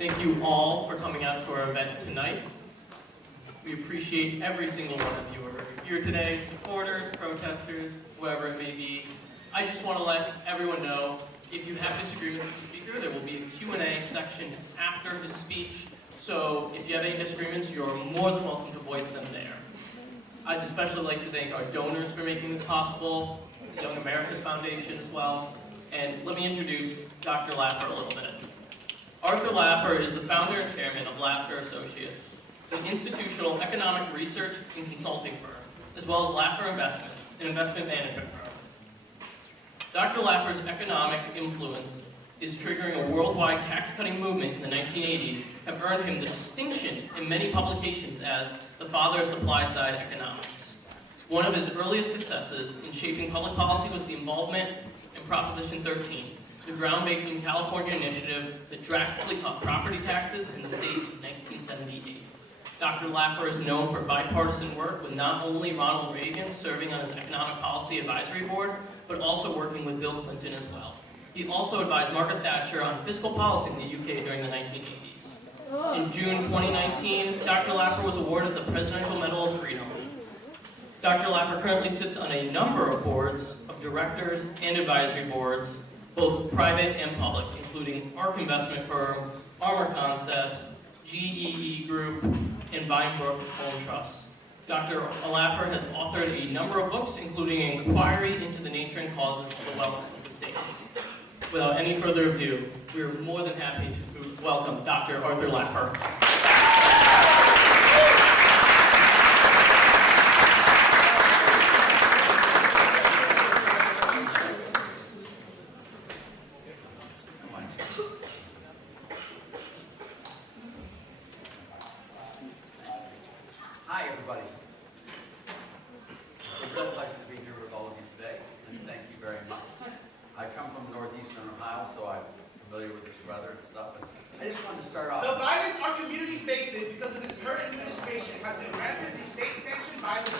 Thank you all for coming out to our event tonight. We appreciate every single one of you who are here today, supporters, protesters, whoever it may be. I just want to let everyone know, if you have disagreements with the speaker, there will be a Q&A section after his speech. So if you have any disagreements, you're more than welcome to voice them there. I'd especially like to thank our donors for making this possible, the Young America's Foundation as well. And let me introduce Dr. Laffer a little bit. Arthur Laffer is the founder and chairman of Laffer Associates, an institutional economic research and consulting firm, as well as Laffer Investments, an investment management firm. Dr. Laffer's economic influence is triggering a worldwide tax-cutting movement in the 1980s, have earned him the distinction in many publications as the father of supply-side economics. One of his earliest successes in shaping public policy was the involvement in Proposition 13, the groundbreaking California initiative that drastically cut property taxes in the state in 1978. Dr. Laffer is known for bipartisan work with not only Ronald Reagan serving on his Economic Policy Advisory Board, but also working with Bill Clinton as well. He also advised Margaret Thatcher on fiscal policy in the UK during the 1980s. In June 2019, Dr. Laffer was awarded the Presidential Medal of Freedom. Dr. Laffer currently sits on a number of boards of directors and advisory boards, both private and public, including ARC Investment Firm, Armor Concepts, GEE Group, and Vinebrook Home Trust. Dr. Laffer has authored a number of books, including an inquiry into the nature and causes of the wealth of the states. Without any further ado, we are more than happy to welcome Dr. Arthur Laffer. Hi, everybody. It's a real pleasure to be here with all of you today, and thank you very much. I come from northeastern Ohio, so I'm familiar with this weather and stuff. And I just wanted to start off. The violence our community faces because of this current administration has been rampant through state-sanctioned violence.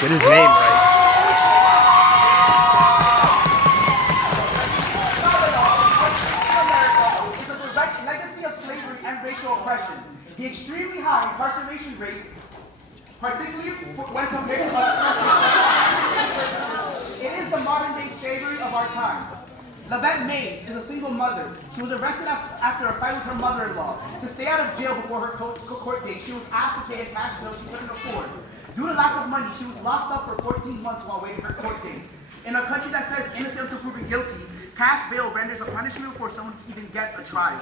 Get his name right. It's a legacy of slavery and racial oppression. The extremely high incarceration rates, particularly when compared to other countries. It is the modern-day slavery of our times. Lavette Mays is a single mother. She was arrested after a fight with her mother-in-law. To stay out of jail before her court date, she was asked to pay a cash bill she couldn't afford. Due to lack of money, she was locked up for 14 months while waiting her court date. In a country that says innocent until proven guilty, cash bail renders a punishment before someone can even get a trial.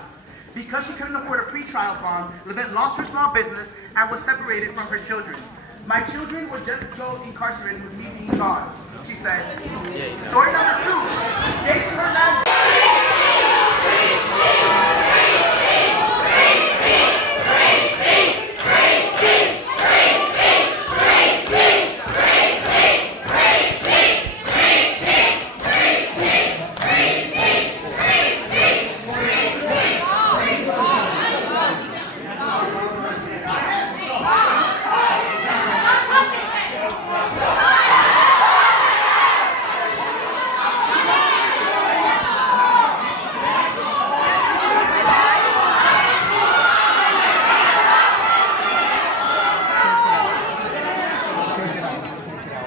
Because she couldn't afford a pre-trial bond, Lavette lost her small business and was separated from her children. My children would just go incarcerated with me being gone, she said. Story number 2, Jason Hernandez.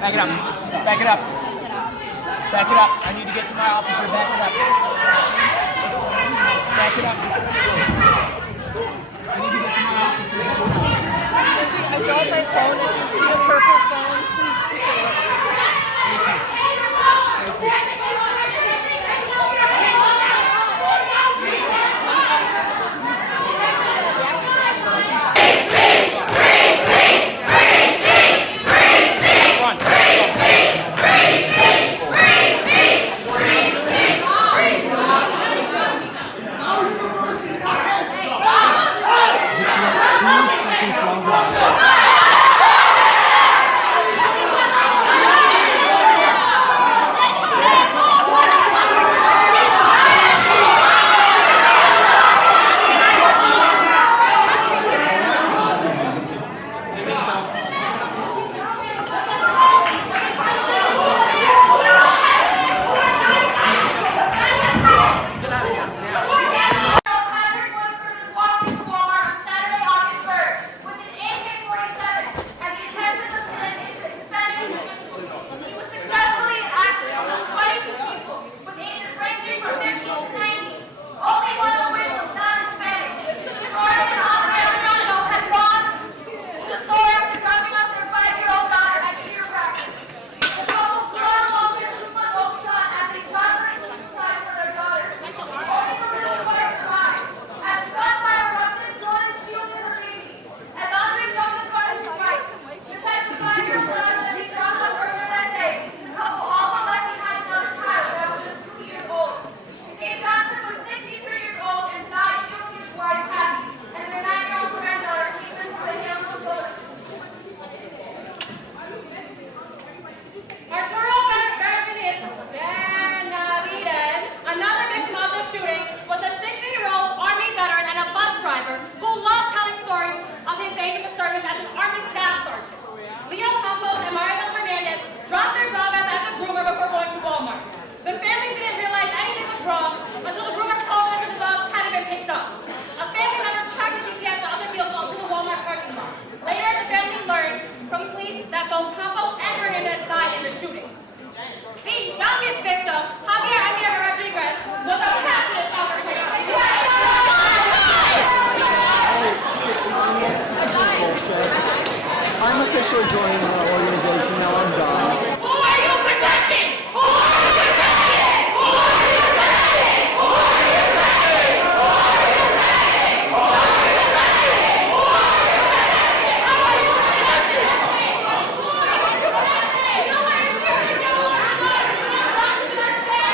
Back it up. Back it up. Back it up. I need to get to my officer. Back it up. Back it up. I need to get to my officer. I dropped my phone. If you see a purple phone, please pick it up. police that both Campos and Hernandez died in the shooting. The youngest victim, Javier Amir Rodriguez, was a passionate soccer player. I'm officially joining the organization now. I'm done. Who are you protecting? Who are you protecting? Who are you protecting? Who are you protecting? Who are you protecting? Who are you protecting? Who are you protecting? How are you protecting? Who are you protecting? No one is here to know what should I say?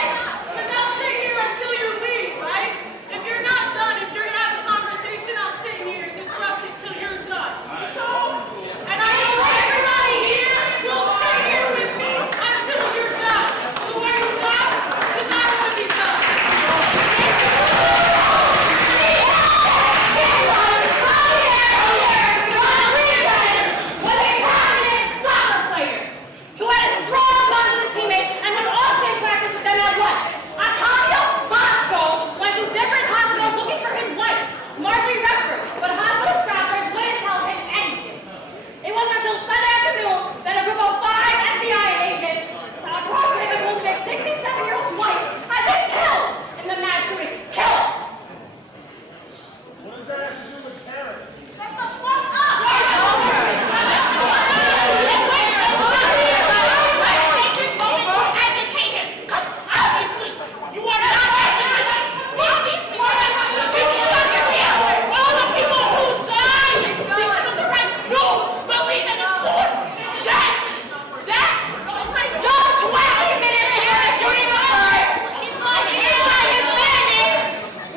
Because I'll sit here until you leave, right? If you're not done, if you're gonna have a conversation, I'll sit here and disrupt it till you're done. And I know everybody here will stay here with me until you're done. So are you done? Because I want to be done. Was a prominent soccer player who had a strong bond with his teammates and would often practice with them at lunch. Antonio Bosco went to different hospitals looking for his wife, Marjorie Laffer, but hospital staffers wouldn't tell him anything. It wasn't until Sunday afternoon that a group of 5 FBI agents approached him and told him his 67-year-old wife had been killed in the mass shooting. Killed! What does that have to do with tariffs? Shut the fuck up! Take this moment to agitate him, because obviously you are not agitated. Obviously you are not. Did you understand all the people who died because of the right you believe in the court? Death! Death! Just 20 minutes here at shooting occurred. Eli is standing.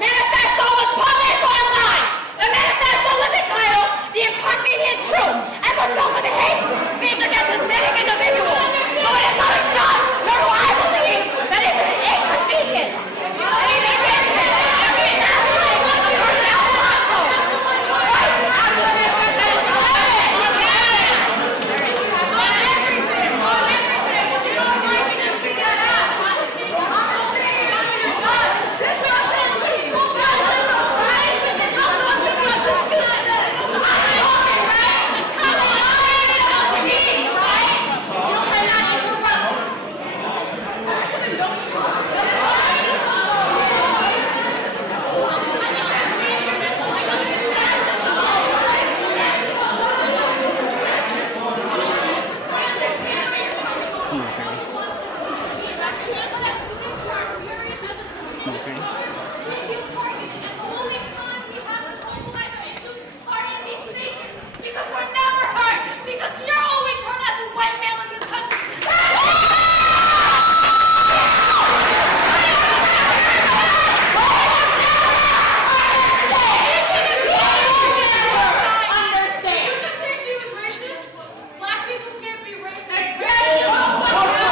Manifesto was published online. The manifesto was entitled The Inconvenient Truth and was filled with hate speech against Hispanic individuals. So it is not a shock, nor do I believe that it is an inconvenience. Excuse me. Because we're never hurt. Because you're always hurt as a white male in this country. Understand. Did you just say she was racist? Black people can't be racist. Exactly.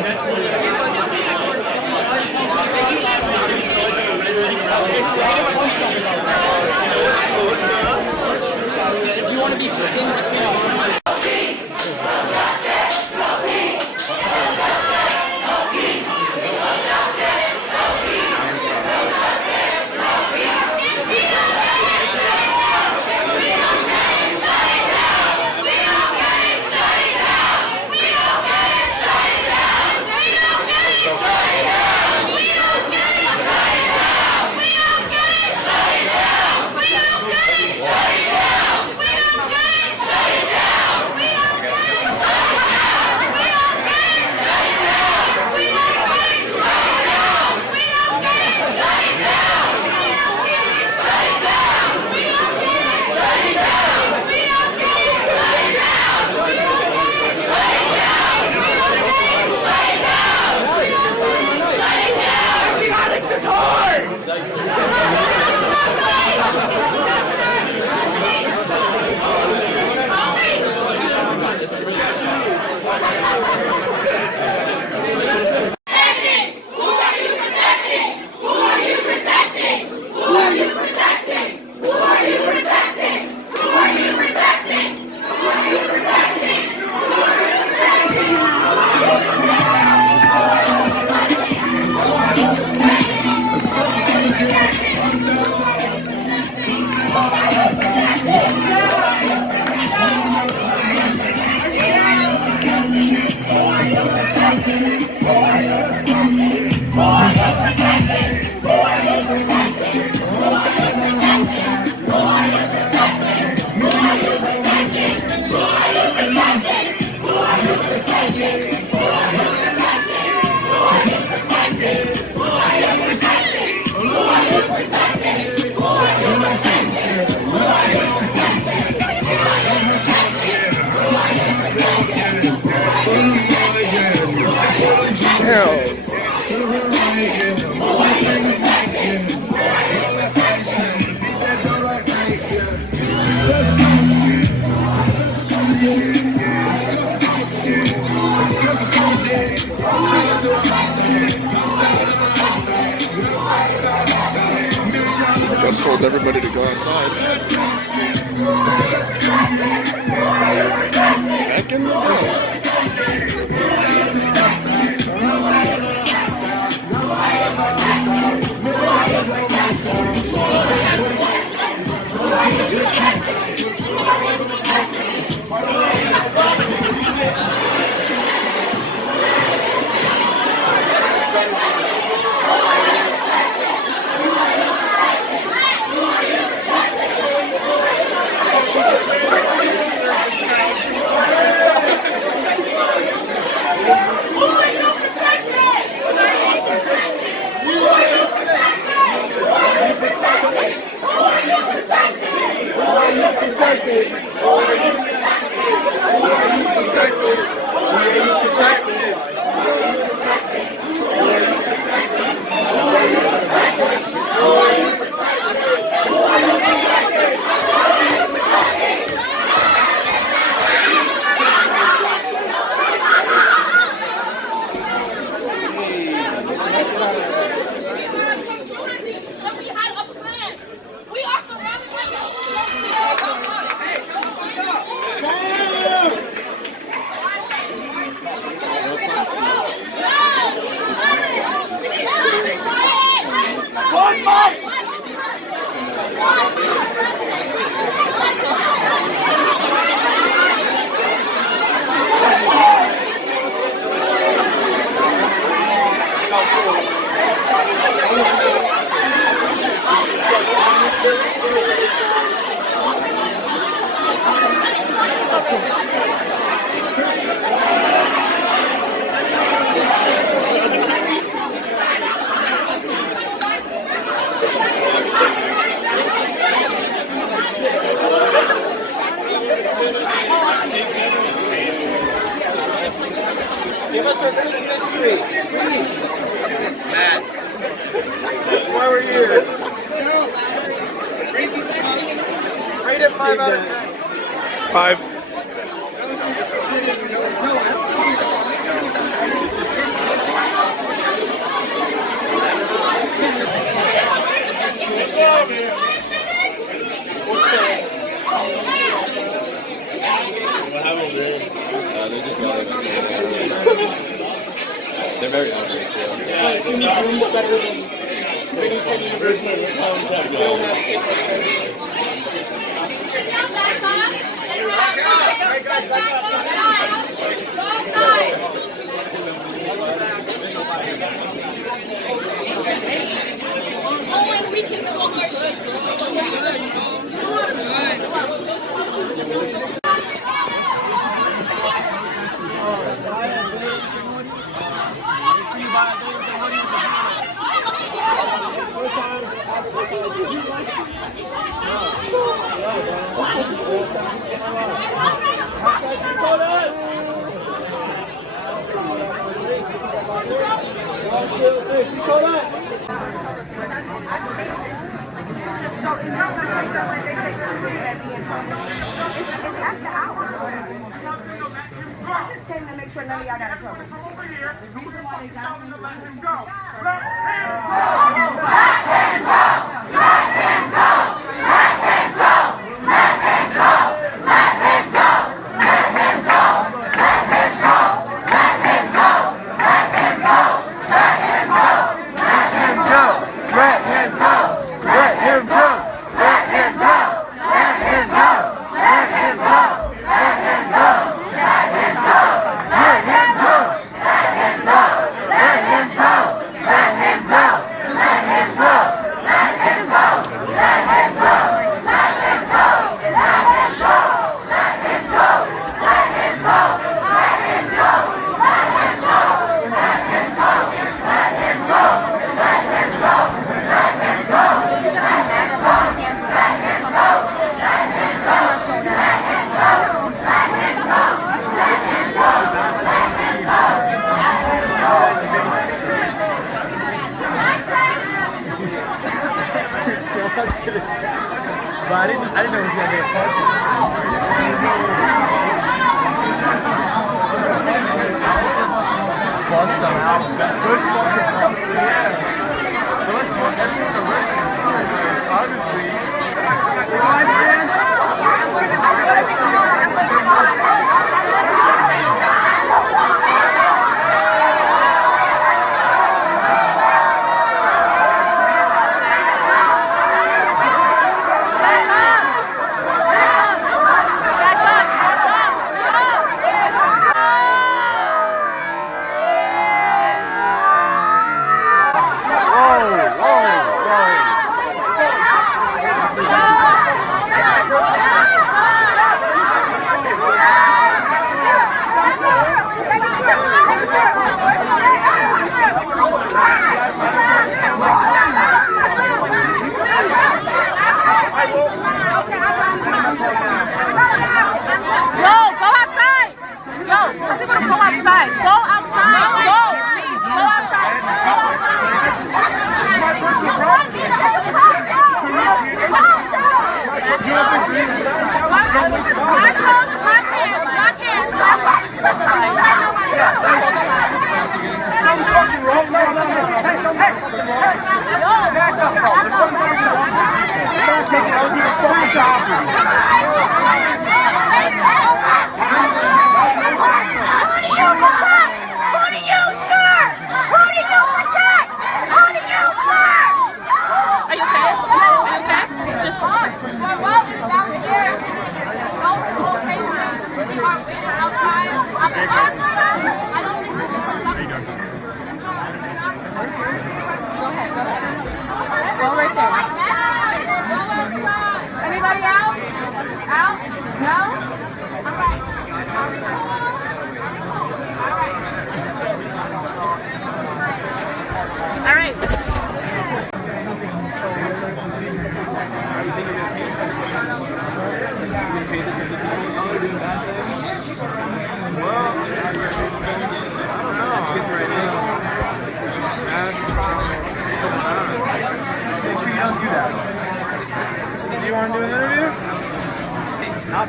Do you want to be in between our Just told everybody to go outside. Back in the day. Give us a Christmas tree, please. Matt. That's why we're here. Rate it 5 out of 10. 5. they just yell at me. They're very angry too. Oh, and we can talk our shit so good. I just came to make sure none of y'all got in trouble. Over here. The reason why they got me. Let him go. But I didn't know he was going to get a party. Bust them out. Good fucking company. Yeah. Good fucking obviously.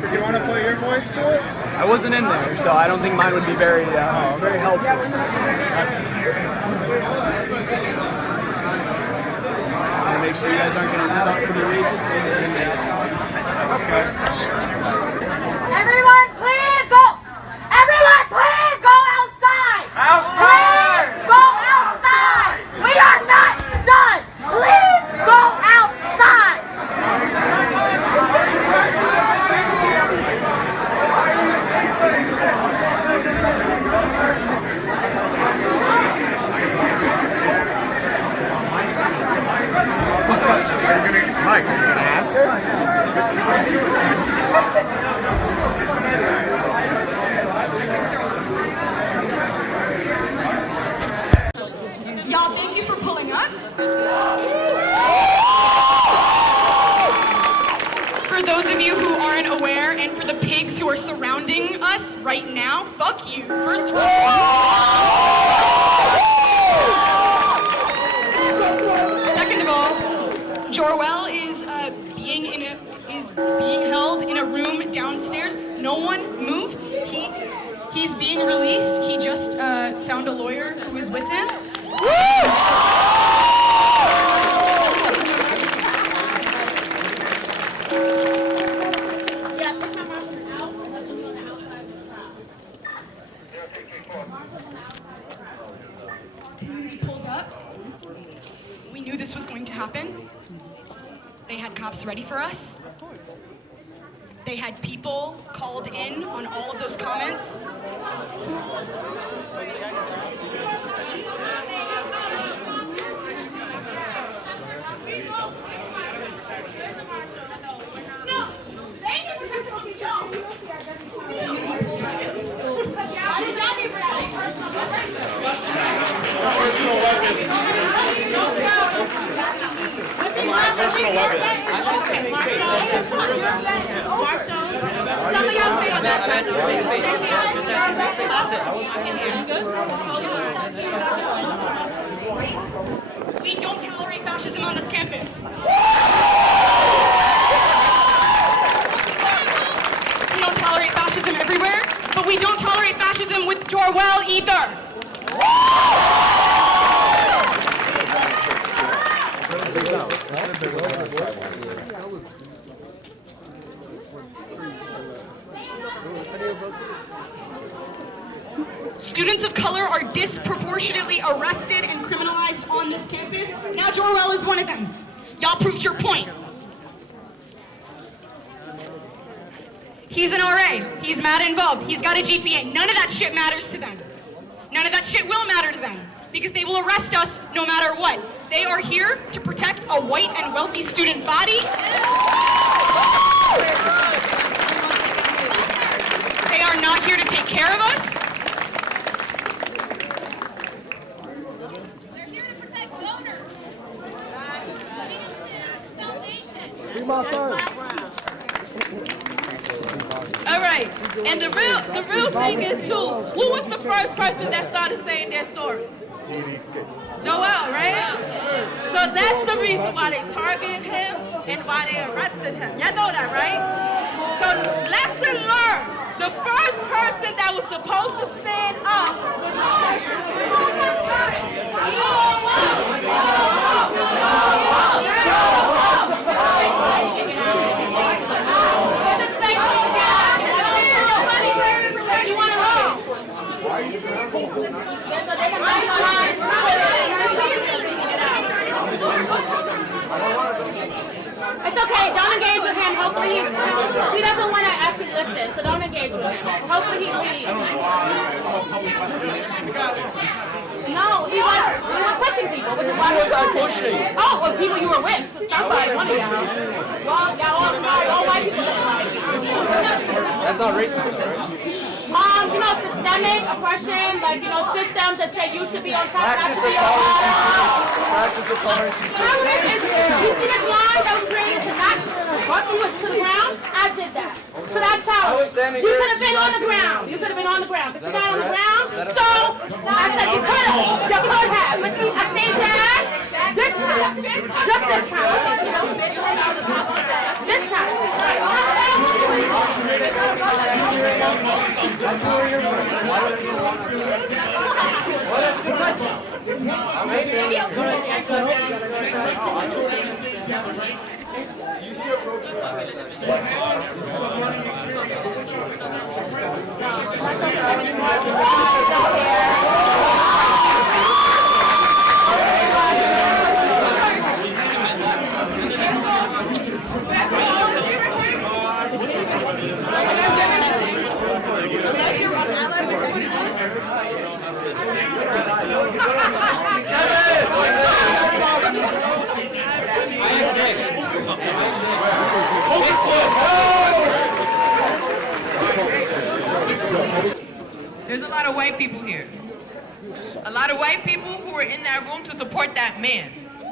Do you want to put your voice to it? I wasn't in there, so I don't think mine would be very helpful. I want to make sure you guys aren't going to live up to the racist. Okay. Everyone, please go! Everyone! fuck you, first of all. Second of all, Jorwell is being held in a room downstairs. No one move. He's being released. He just found a lawyer who is with him. We pulled up. We knew this was going to happen. They had cops ready for us. They had people called in on all of those comments. Personal weapon. Personal weapon. We don't tolerate fascism on this campus. We don't tolerate fascism everywhere, but we don't tolerate fascism with Jorwell either. Students of color are disproportionately arrested and criminalized on this campus. Now Jorwell is one of them. Y'all proved your point. He's an RA. He's mad involved. He's got a GPA. None of that shit matters to them. None of that shit will matter to them because they will arrest us no matter what. They are here to protect a white and wealthy student body. They are not here to take care of us. They're here to protect donors. Free my son. All right, and the real thing is too, who was the first person that started saying their story? Joel, right? So that's the reason why they targeted him and why they arrested him. Y'all know that, right? So lesson learned. The first person that was supposed to stand up was It's okay, don't engage with him. Hopefully he doesn't want to actually listen, so don't engage with him. Hopefully he leaves. No, he was pushing people, which is why Who was I pushing? Oh, well, people you were with. Somebody, one of y'all. Well, all white people look alike. That's not racist. Systemic oppression, like, systems that say you should be on top, not to be on Practice the tolerance you You see this line that was created to not bump you to the ground? I did that. So that's how. You could have been on the ground. You could have been on the ground. But you're not on the ground. So I said you could have. You could have. But I saved your ass this time. Just this time. This time. There's a lot of white people here. A lot of white people who are in that room to support that man.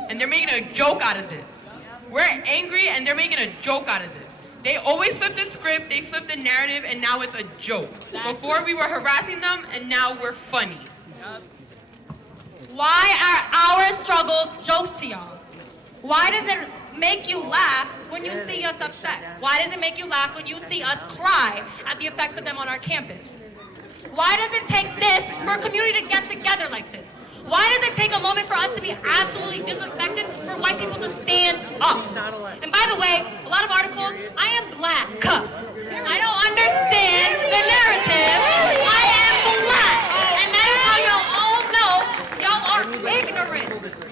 And they're making a joke out of this. We're angry and they're making a joke out of this. They always flip the script, they flip the narrative, and now it's a joke. Before we were harassing them, and now we're funny. Why are our struggles jokes to y'all? Why does it make you laugh when you see us upset? Why does it make you laugh when you see us cry at the effects of them on our campus? Why does it take this for a community to get together like this? Why does it take a moment for us to be absolutely disrespected for white people to stand up? And by the way, a lot of articles, I am black. I don't understand the narrative. I am black. And that is how y'all all know y'all are ignorant.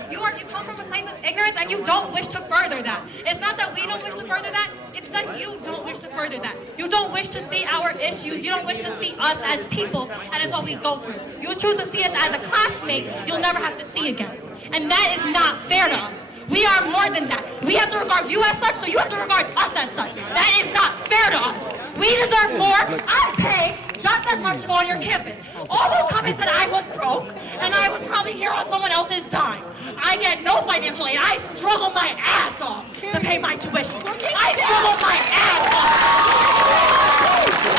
You come from a place of ignorance and you don't wish to further that. It's not that we don't wish to further that, it's that you don't wish to further that. You don't wish to see our issues. You don't wish to see us as people and as what we go through. You choose to see us as a classmate you'll never have to see again. And that is not fair to us. We are more than that. We have to regard you as such, so you have to regard us as such. That is not fair to us. We deserve more. I pay just as much to go on your campus. All those comments that I was broke and I was probably here on someone else's dime. I get no financial aid. I struggle my ass off to pay my tuition. I struggle my ass off.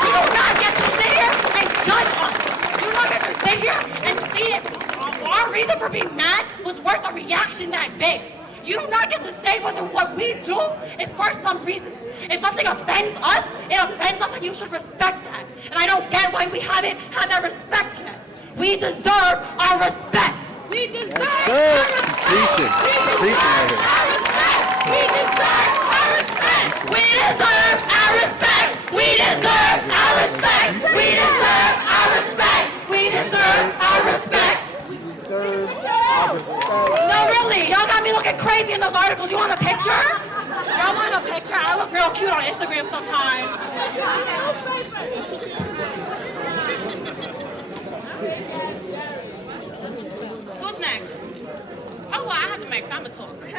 You do not get to sit here and judge us. You do not get to sit here and see it. Our reason for being mad was worth a reaction that big. You do not get to say whether what we do is for some reason. If something offends us, it offends us and you should respect that. And I don't get why we haven't had that respect yet. We deserve our respect. We deserve our respect. We deserve our respect. We deserve our respect. We deserve our respect. We deserve our respect. We deserve our respect. We deserve our respect. No, really, y'all got me looking crazy in those articles. You want a picture? Y'all want a picture? I look real cute on Instagram sometimes. Who's next? Oh, well, I have to make time to talk. For a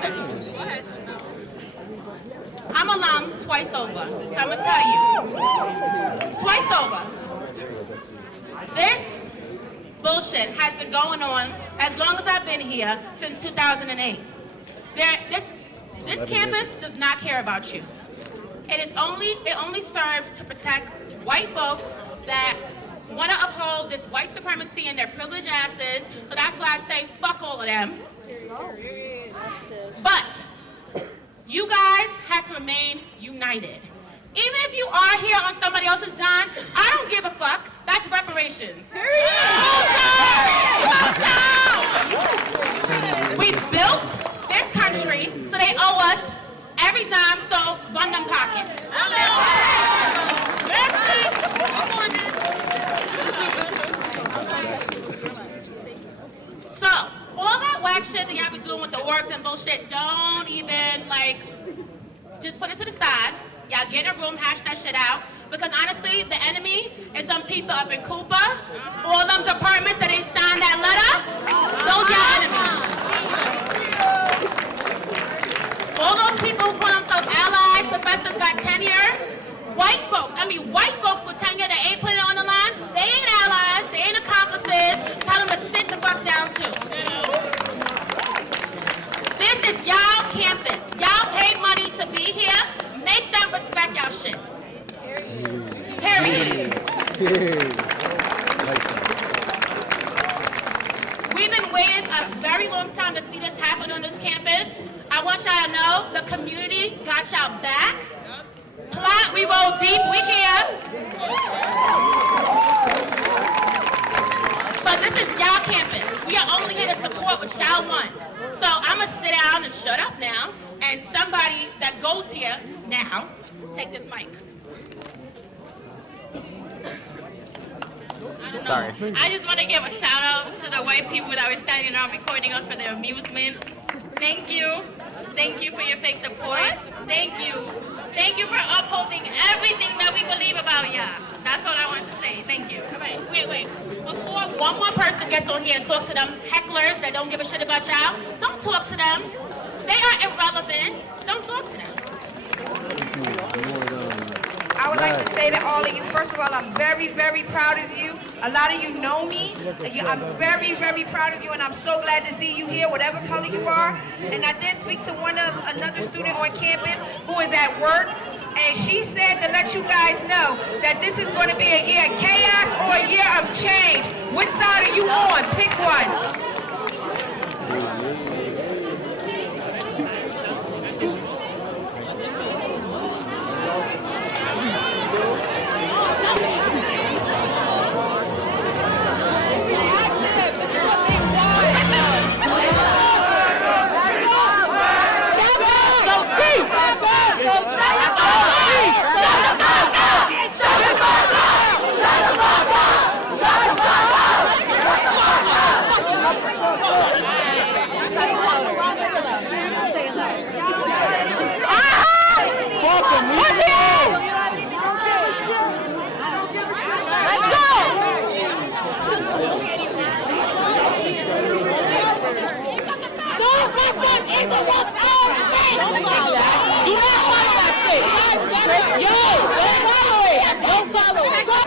second. Go ahead. I'm alum twice over. So I'm going to tell you. Twice over. This bullshit has been going on as long as I've been here, since 2008. This campus does not care about you. It only serves to protect white folks that want to uphold this white supremacy and their privileged asses. So that's why I say fuck all of them. But you guys have to remain united. Even if you are here on somebody else's dime, I don't give a fuck. That's reparations. We built this country, so they owe us every dime, so run them pockets. So, all that whack shit that y'all be doing with the work and bullshit, don't even, just put it to the side. Y'all get in a room, hash that shit out. Because honestly, the enemy is them people up in Cooper, all them departments that ain't signed that letter. Those y'all enemies. All those people who call themselves allies, professors got tenure. White folks with tenure that ain't putting it on the line, they ain't allies, they ain't accomplices. Tell them to sit the fuck down too. This is y'all campus. Y'all pay money to be here. Make them respect y'all shit. Period. We've been waiting a very long time to see this happen on this campus. I want y'all to know the community got y'all back. Plot, we roll deep, we here. But this is y'all campus. We are only here to support what y'all want. So I'm gonna sit down and shut up now, and somebody that goes here now, take this mic. Sorry. I just want to give a shout out to the white people that were standing around recording us for their amusement. Thank you. Thank you for your fake support. Thank you. Thank you for upholding everything that we believe about y'all. That's all I want to say. Thank you. All right, wait. Before one more person gets on here and talk to them hecklers that don't give a shit about y'all, don't talk to them. They are irrelevant. Don't talk to them. I would like to say to all of you, first of all, I'm very, very proud of you. A lot of you know me. I'm very, very proud of you, and I'm so glad to see you here, whatever color you are. And I did speak to another student on campus who is at work, and she said to let you guys know that this is going to be a year of chaos or a year of change. Which side are you on? Pick one.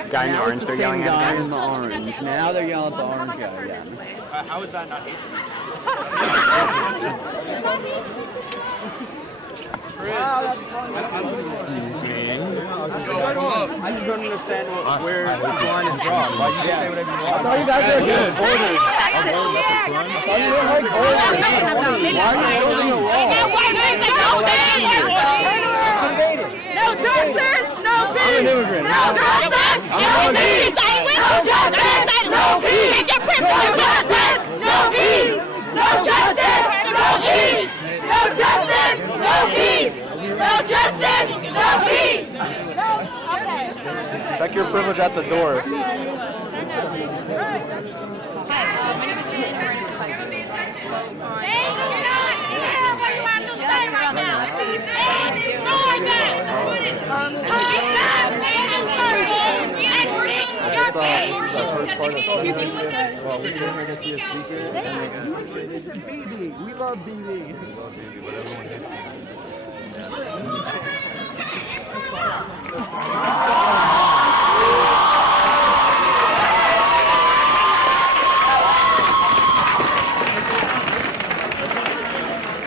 Guy in the orange, they're yelling at guy him. in the orange. Now they're yelling at the orange guy, yeah. How is that not hate speech? Excuse me. I just don't understand where the line is drawn. Why you say whatever you want? I thought you guys were good. Orders. I thought you were like orders. Why are you building a wall? No justice, no peace. I'm an immigrant. No justice, no peace. No justice, no peace. Get your privilege. No justice, no peace. No justice, no peace. No justice, no peace. No justice, no peace. Check your privilege at the door. Listen, BB. We love BB.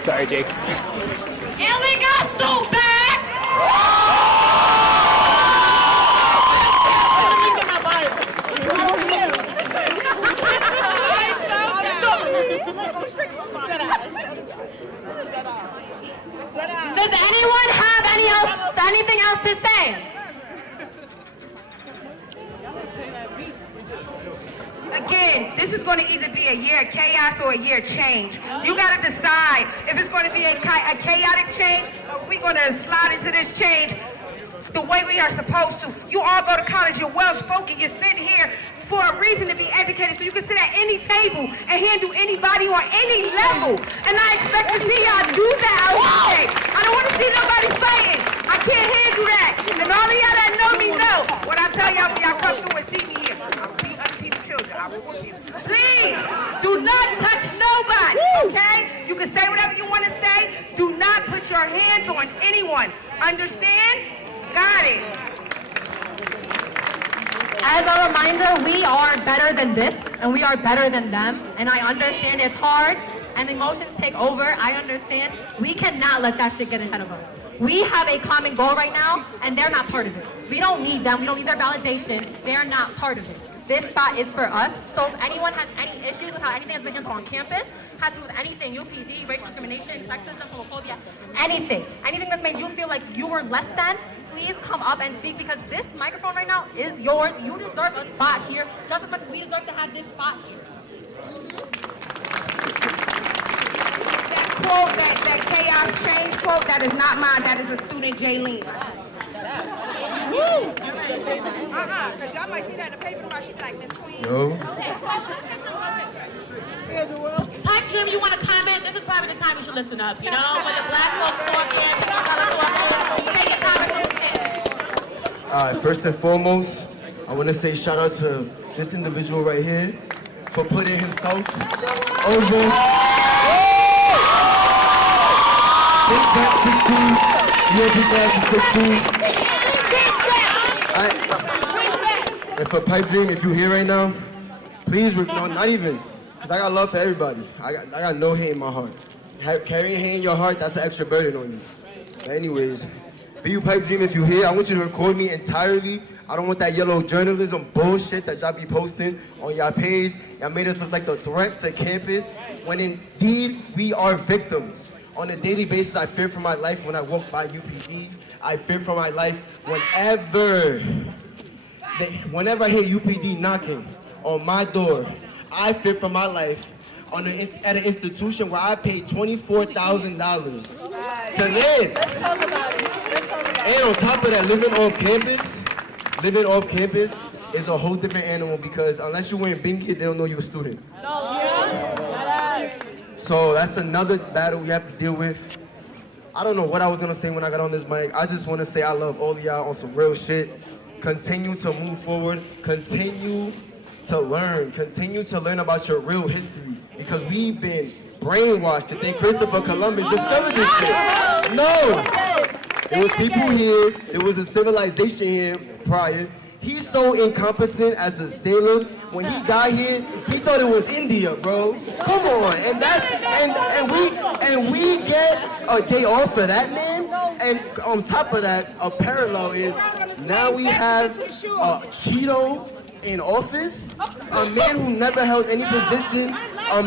Sorry, Jake. Illegal stool back. Does anyone have anything else to say? Again, this is going to either be a year of chaos or a year of change. You got to decide if it's going to be a chaotic change or we're going to slide into this change the way we are supposed to. You all go to college, you're well-spoken, you're sitting here for a reason to be educated so you can sit at any table and handle anybody on any level. And I expect to see y'all do that out today. I don't want to see nobody fighting. I can't handle that. And all of y'all that know me know what I tell y'all when y'all come through and see me here. I will beat other people's children. I will whoop you. Please, do not touch nobody, okay? You can say whatever you want to say. Do not put your hands on anyone. Understand? Got it. As a reminder, we are better than this, and we are better than them, and I understand it's hard, and emotions take over, I understand. We cannot let that shit get ahead of us. We have a common goal right now, and they're not part of it. We don't need them, we don't need their validation, they're not part of it. This spot is for us, so if anyone has any issues with how anything has been handled on campus, has to do with anything, UPD, racial discrimination, sexism, homophobia, anything that's made you feel like you were less than, please come up and speak because this microphone right now is yours. You deserve a spot here just as much as we deserve to have this spot here. That quote, that chaos change quote, that is not mine, that is a student, Jaylene. Because y'all might see that in the paper tomorrow, she be like, Miss Queen. No. Hi, Jim, you want to comment? This is probably the time you should listen up, you know? When the black folks talk here, people talk take your comment. First and foremost, I want to say shout out to this individual right here for putting himself over Big 2016. And for Pipe Dream, if you're here right now, please, no, not even, because I got love for everybody. I got no hate in my heart. Carrying hate in your heart, that's an extra burden on you. But anyways, BU Pipe Dream, if you're here, I want you to record me entirely. I don't want that yellow journalism bullshit that y'all be posting on y'all page. Y'all made us look like the threat to campus, when indeed we are victims. On a daily basis, I fear for my life when I walk by UPD. I fear for my life whenever I hear UPD knocking on my door. I fear for my life at an institution where I paid $24,000 to live. And on top of that, living off campus is a whole different animal, because unless you were in Binghamton, they don't know you're a student. So that's another battle we have to deal with. I don't know what I was gonna say when I got on this mic. I just wanna say I love all of y'all on some real shit. Continue to move forward. Continue to learn about your real history, because we've been brainwashed to think Christopher Columbus discovered this shit. No! There was people here, there was a civilization here prior. He's so incompetent as a sailor. When he got here, he thought it was India, bro. Come on, and we get a day off for that, man. And on top of that, a parallel is now we have Cheeto in office, a man who never held any position, a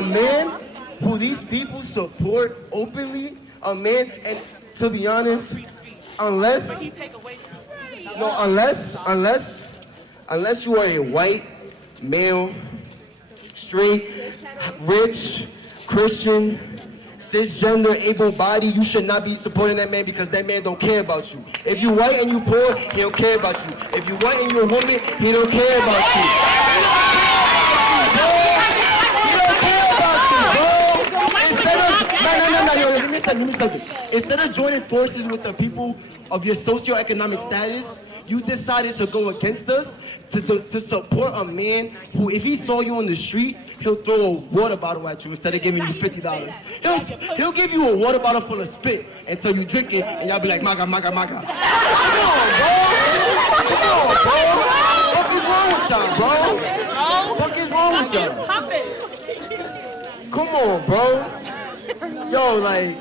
man who these people support openly, a man, and to be honest, unless you are a white, male, straight, rich, Christian, cisgender, able-bodied, you should not be supporting that man, because that man don't care about you. If you white and you poor, he don't care about you. If you white and you're a woman, he don't care about you. He don't care about you, bro. Let me say this. Instead of joining forces with the people of your socioeconomic status, you decided to go against us to support a man who, if he saw you on the street, he'll throw a water bottle at you instead of giving you $50. He'll give you a water bottle full of spit until you drink it, and y'all be like, maga, maga, maga. Come on, bro. What is wrong with y'all, bro? What is wrong with y'all? Come on, bro. Yo, like,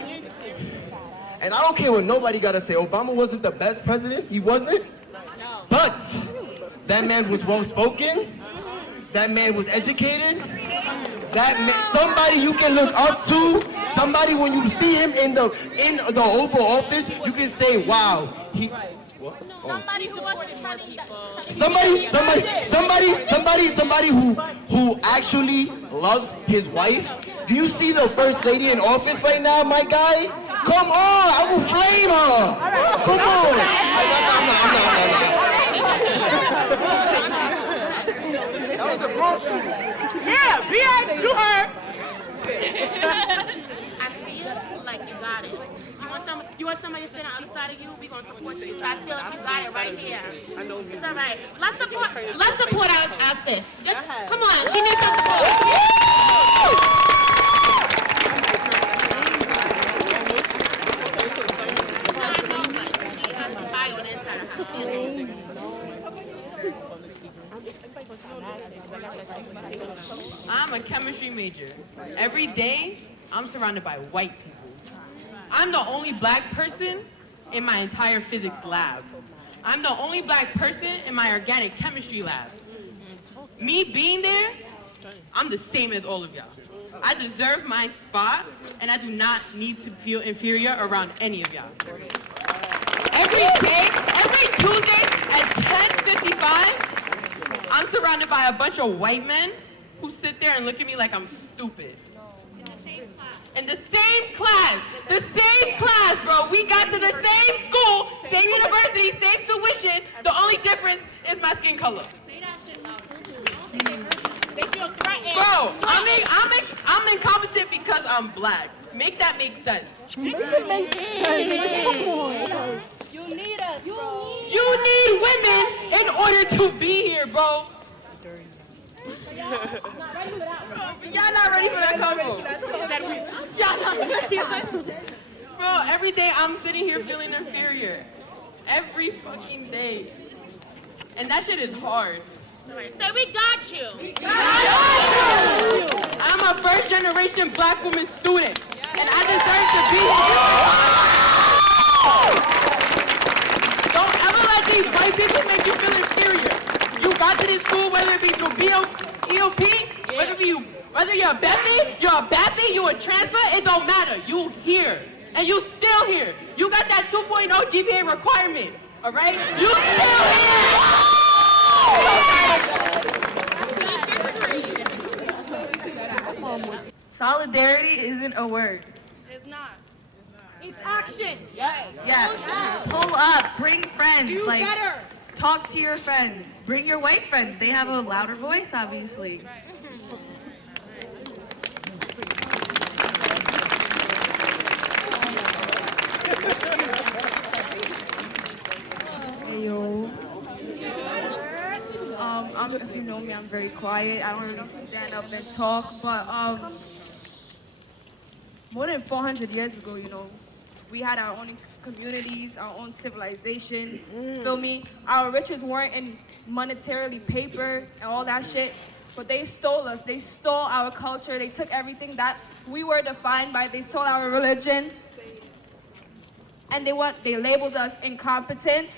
and I don't care what nobody gotta say. Obama wasn't the best president. He wasn't. But that man was well-spoken. That man was educated. Somebody you can look up to. Somebody when you see him in the Oval Office, you can say, "Wow, he." Somebody who wasn't Somebody who actually loves his wife. Do you see the first lady in office right now, my guy? Come on, I will flame her. Come on. That was the grocery. Yeah, to her. I feel like you got it. You want somebody to stand on the other side of you? We're gonna support you. So I feel like you got it right here. It's all right. Let's support our sis. Come on, she needs some support. I'm a chemistry major. Every day, I'm surrounded by white people. I'm the only black person in my entire physics lab. I'm the only black person in my organic chemistry lab. Me being there, I'm the same as all of y'all. I deserve my spot, and I do not need to feel inferior around any of y'all. Every Tuesday at 10:55, I'm surrounded by a bunch of white men who sit there and look at me like I'm stupid. In the same class, bro. We got to the same school, same university, same tuition. The only difference is my skin color. Bro, I'm incompetent because I'm black. Make that make sense. Make it make sense. You need us, bro. You need women in order to be here, bro. Y'all not ready for that combo. Y'all not ready for that. Bro, every day I'm sitting here feeling inferior. every fucking day. And that shit is hard. So we got you. I'm a first generation black woman student, and I deserve to be here. Don't ever let these white people make you feel inferior. You got to this school, whether it be through EOP, whether you're a Bethany, you a transfer, it don't matter. You here, and you still here. You got that 2.0 GPA requirement, all right? You still here. Solidarity isn't a word. It's not. It's action. Yeah. Pull up. Bring friends. Do better. Talk to your friends. Bring your white friends. They have a louder voice, obviously. Hey yo. If you know me, I'm very quiet. I don't really stand up and talk, but more than 400 years ago, we had our own communities, our own civilizations. Feel me? Our riches weren't in monetarily paper and all that shit, but they stole us. They stole our culture. They took everything that we were defined by. They stole our religion, and they labeled us incompetent,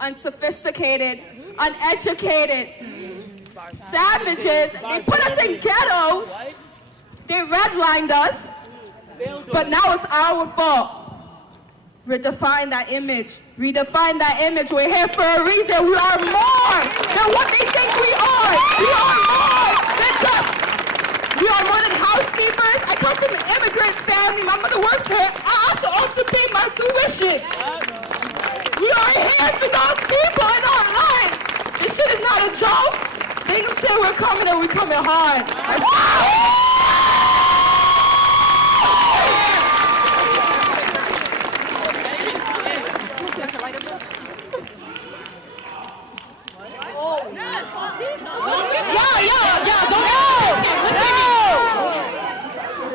unsophisticated, uneducated, savages. They put us in ghettos. They redlined us, but now it's our fault. Redefine that image. Redefine that image. We're here for a reason. We are more than what they think we are. We are more than just. We are more than housekeepers. I come from an immigrant family. My mother works here. I also pay my tuition. We are here for those people in our lives. This shit is not a joke. They can say we're coming and we're coming hard.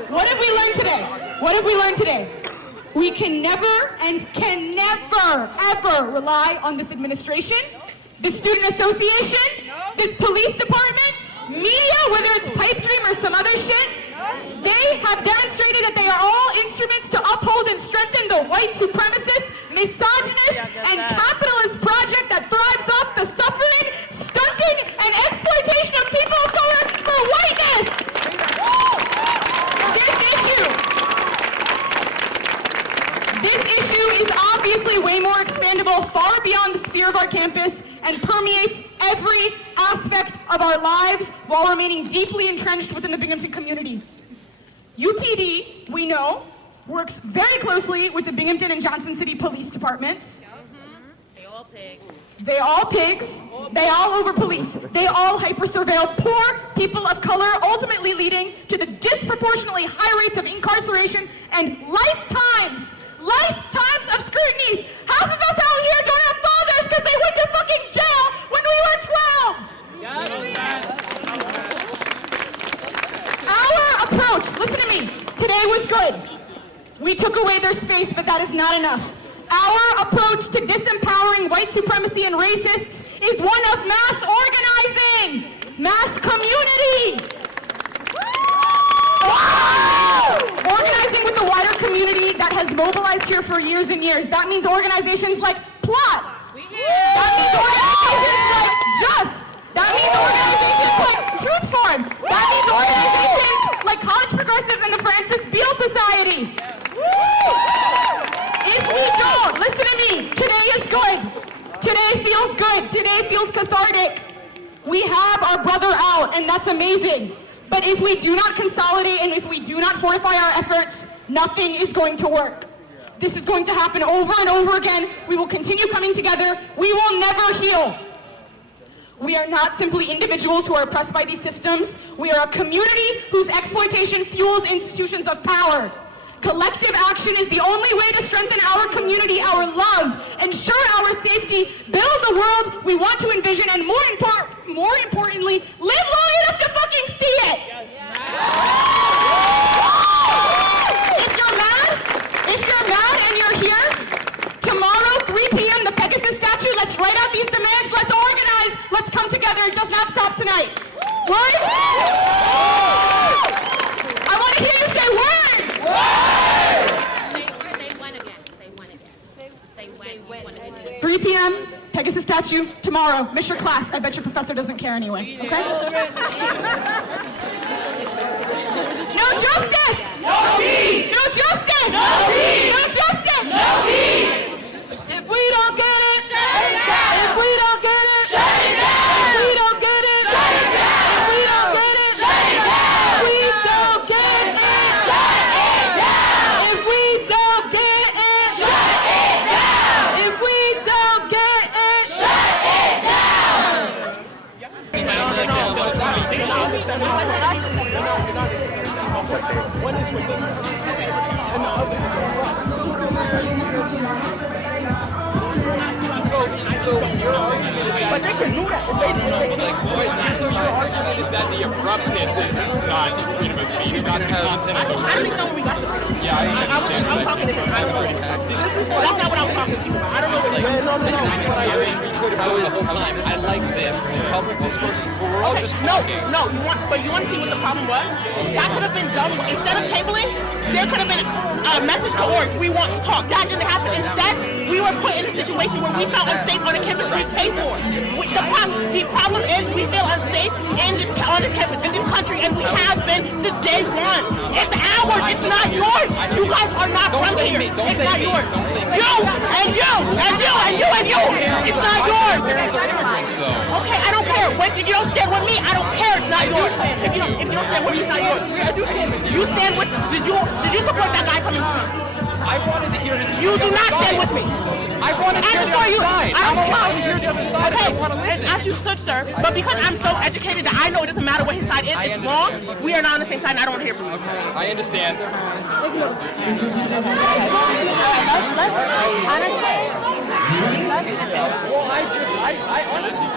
What did we learn today? What did we learn today? We can never and can never, ever rely on this administration, this student association, this police department, media, whether it's Pipe Dream or some other shit. They have demonstrated that they are all instruments to uphold and strengthen the white supremacist, misogynist, and capitalist project that thrives off the suffering, stunting, and exploitation of people of color for whiteness. This issue is obviously way more expandable, far beyond the sphere of our campus, and permeates every aspect of our lives while remaining deeply entrenched within the Binghamton community. UPD, we know, works very closely with the Binghamton and Johnson City police departments. They all pigs. They all pigs. They all over-police. They all hyper-surveil poor people of color, ultimately leading to the disproportionately high rates of incarceration and lifetimes of scrutinies. Half of us out here don't have fathers because they went to fucking jail when we were 12. Our approach, listen to me, today was good. We took away their space, but that is not enough. Our approach to disempowering white supremacy and racists is one of mass organizing, mass community. Organizing with the wider community that has mobilized here for years and years. That means organizations like Plot. That means organizations like Just. That means organizations like Truth Farm. That means organizations like College Progressives and the Francis Beale Society. If we don't, listen to me, today is good. Today feels good. Today feels cathartic. We have our brother out, and that's amazing. But if we do not consolidate and if we do not fortify our efforts, nothing is going to work. This is going to happen over and over again. We will continue coming together. We will never heal. We are not simply individuals who are oppressed by these systems. We are a community whose exploitation fuels institutions of power. Collective action is the only way to strengthen our community, our love, ensure our safety, build the world we want to envision, and more importantly, live long enough to fucking see it. If you're mad and you're here, tomorrow, 3 p.m., the Chapter does not stop tonight. Word? I want to hear you say word. Say when again. Say when again. Say when. 3 p.m. Pegasus statue tomorrow. Miss your class. I bet your professor doesn't care anyway. Okay? No justice. No peace. No justice. No peace. No justice. No peace. If we don't get it, shut it down. If we don't get it, shut it down. If we don't get it, shut it down. If we don't get it, shut it down. If we don't get it, shut it down. If we don't get it, shut it down. If we don't get it, shut it down. One is with them, and the other. So your argument is that. But they can do that. So your argument is that the abruptness is not freedom of speech, not the content of the I don't even know where we got to. Yeah, I understand. I was talking to him. That's not what I was talking to you about. I don't know what I like this. Public discourse. We're all just talking. No, but you want to see what the problem was? That could have been done. Instead of tabling, there could have been a message to org. We want to talk. That didn't happen. Instead, we were put in a situation where we felt unsafe on the campus we paid for. The problem is we feel unsafe on this campus, in this country, and we have been since day one. It's ours. It's not yours. You guys are not from here. It's not yours. You and you and you and you and you. It's not yours. Okay, I don't care. When you don't stand with me, I don't care. It's not yours. If you don't stand with me, it's not yours. I do stand with you. You stand with. Did you support that guy coming through? I wanted to hear his. You do not stand with me. I wanted to hear the other side. I don't want to hear the other side. Okay, I want to listen. as you should, sir. But because I'm so educated that I know it doesn't matter what his side is, it's wrong. We are not on the same side, and I don't want to hear from you. I understand. Honestly. Well, I honestly